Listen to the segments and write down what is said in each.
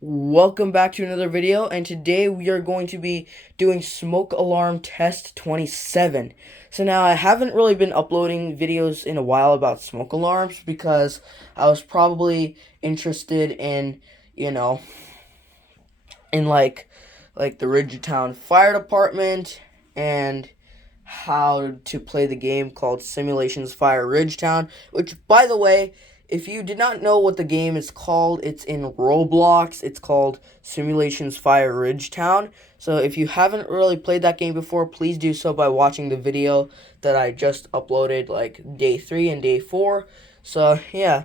Welcome back to another video, and today we are going to be doing smoke alarm test 27. So now I haven't really been uploading videos in a while about smoke alarms because I was probably interested in, you know, in like the Ridgetown Fire Department and how to play the game called Simulations Fire Ridgetown, which, by the way, if you did not know what the game is called, it's in Roblox. It's called Simulations Fire Ridgetown. So if you haven't really played that game before, please do so by watching the video that I just uploaded, like day 3 and day 4. So yeah.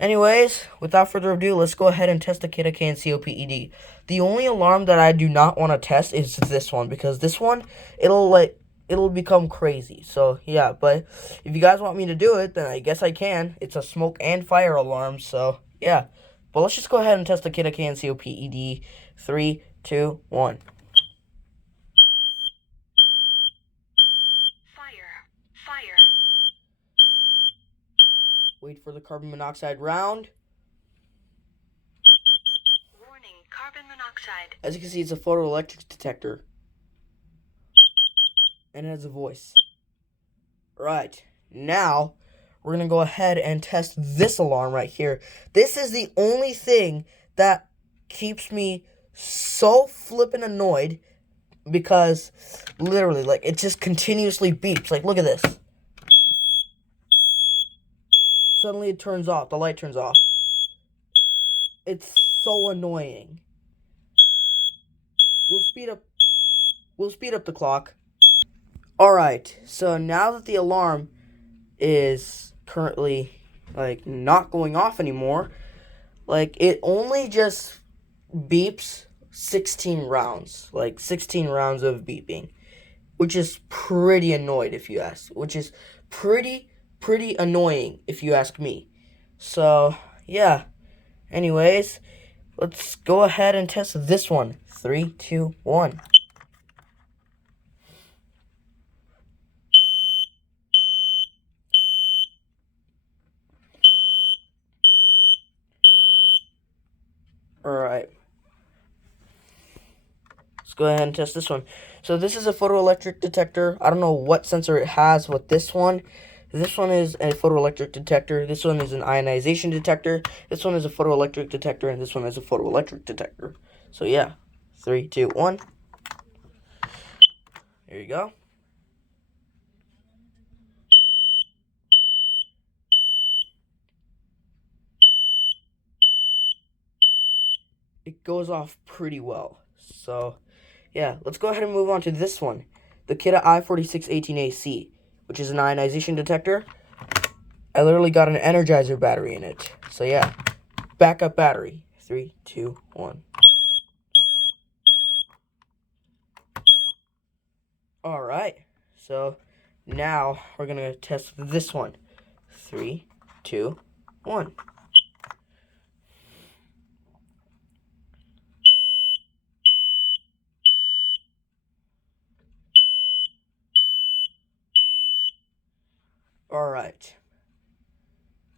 Anyways, without further ado, let's go ahead and test the Kita and COPED. The only alarm that I do not want to test is this one, because this one, it'll become crazy. So yeah, but if you guys want me to do it, then I guess I can. It's a smoke and fire alarm, so yeah. But let's just go ahead and test the Kita and COPED. 3, 2, 1. Fire. Fire. Wait for the carbon monoxide round. Warning, carbon monoxide. As you can see, it's a photoelectric detector. And it has a voice. Right. Now, we're going to go ahead and test this alarm right here. This is the only thing that keeps me so flippin' annoyed because literally, like, it just continuously beeps. Like, look at this. Suddenly it turns off. The light turns off. It's so annoying. We'll speed up. We'll speed up the clock. Alright, so now that the alarm is currently, like, not going off anymore, like, it only just beeps 16 rounds. Like, 16 rounds of beeping. Which is pretty annoyed, if you ask. Which is pretty annoying, if you ask me. So, yeah. Anyways, let's go ahead and test this one. 3, 2, 1. Alright. Let's go ahead and test this one. So this is a photoelectric detector. I don't know what sensor it has with this one. This one is a photoelectric detector. This one is an ionization detector. This one is a photoelectric detector. And this one is a photoelectric detector. So yeah. 3, 2, 1. There you go. It goes off pretty well. So yeah, let's go ahead and move on to this one. The Kita i4618AC, which is an ionization detector. I literally got an Energizer battery in it. So yeah, backup battery. 3, 2, 1. Alright, so now we're going to test this one. 3, 2, 1. Alright,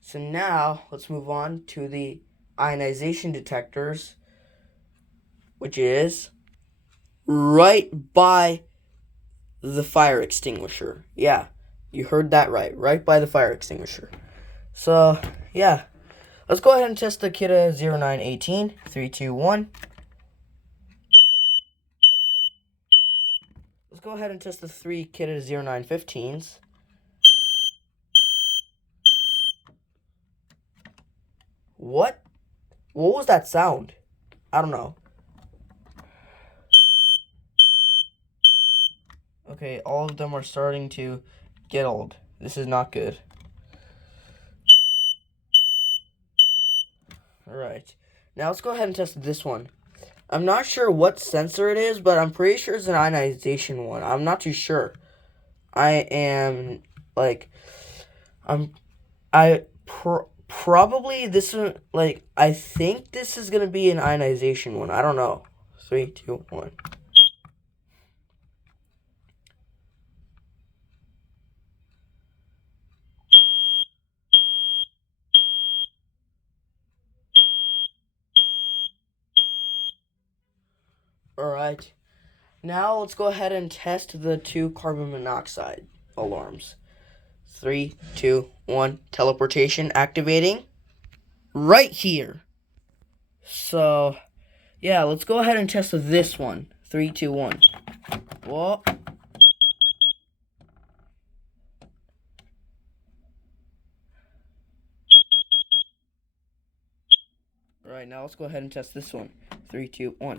so now let's move on to the ionization detectors, which is right by the fire extinguisher. Yeah, you heard that right. Right by the fire extinguisher. So, yeah. Let's go ahead and test the Kita 0918. 3, 2, 1. Let's go ahead and test the 3 Kita 0915s. What? What was that sound? I don't know. Okay, all of them are starting to get old. This is not good. Alright. Now let's go ahead and test this one. I'm not sure what sensor it is, but I'm pretty sure it's an ionization one. I'm not too sure. I am, like, probably this one, like, I think this is going to be an ionization one. I don't know. 3, 2, 1. Alright. Now let's go ahead and test the 2 carbon monoxide alarms. 3, 2, 1. Teleportation activating. Right here. So, yeah, let's go ahead and test this one. 3, 2, 1. Whoa. Alright, now let's go ahead and test this one. 3, 2, 1.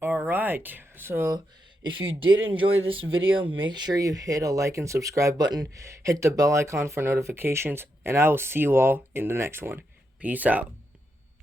Alright, so if you did enjoy this video, make sure you hit a like and subscribe button, hit the bell icon for notifications, and I will see you all in the next one. Peace out.